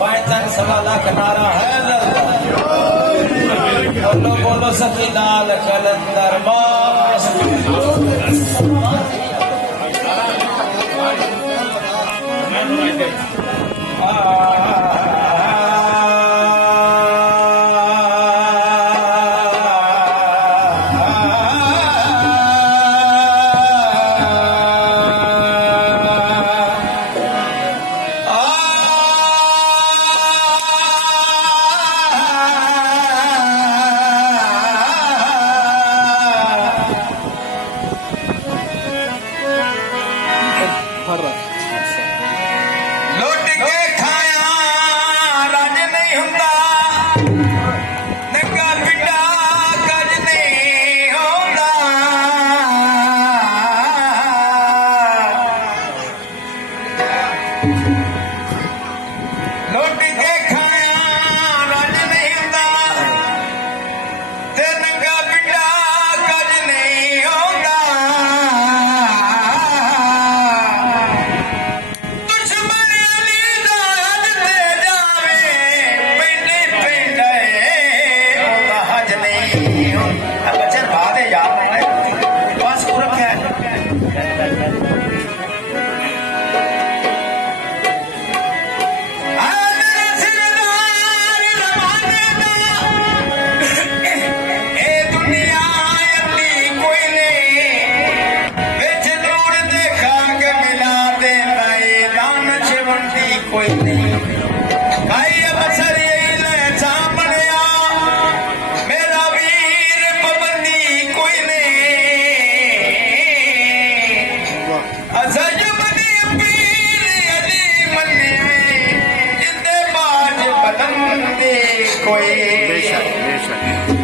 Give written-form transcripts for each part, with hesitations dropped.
पैंतन सवा लाख नारा है बोलो बोलो सखी लाल कलंदर बास लुट के खाया राज नहीं हुंदा नंगा पिंडा कज नहीं होंदा लुट के खाया राज नहीं हुंदा ते नंगा पिंडा कज नहीं होंदा कोई नहीं भाई बसर सामने मेरा वीर पाबंदी कोई नहीं अजयबनी पीर अली मन्ने जिंदे बाज बदंदे कोई बेशक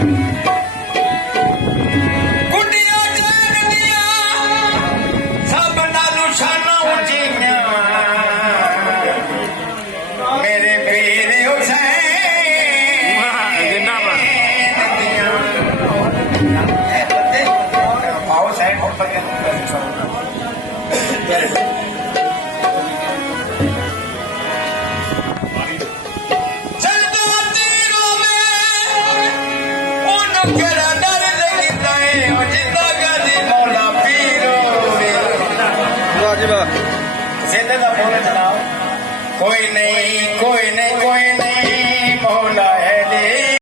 कोई नहीं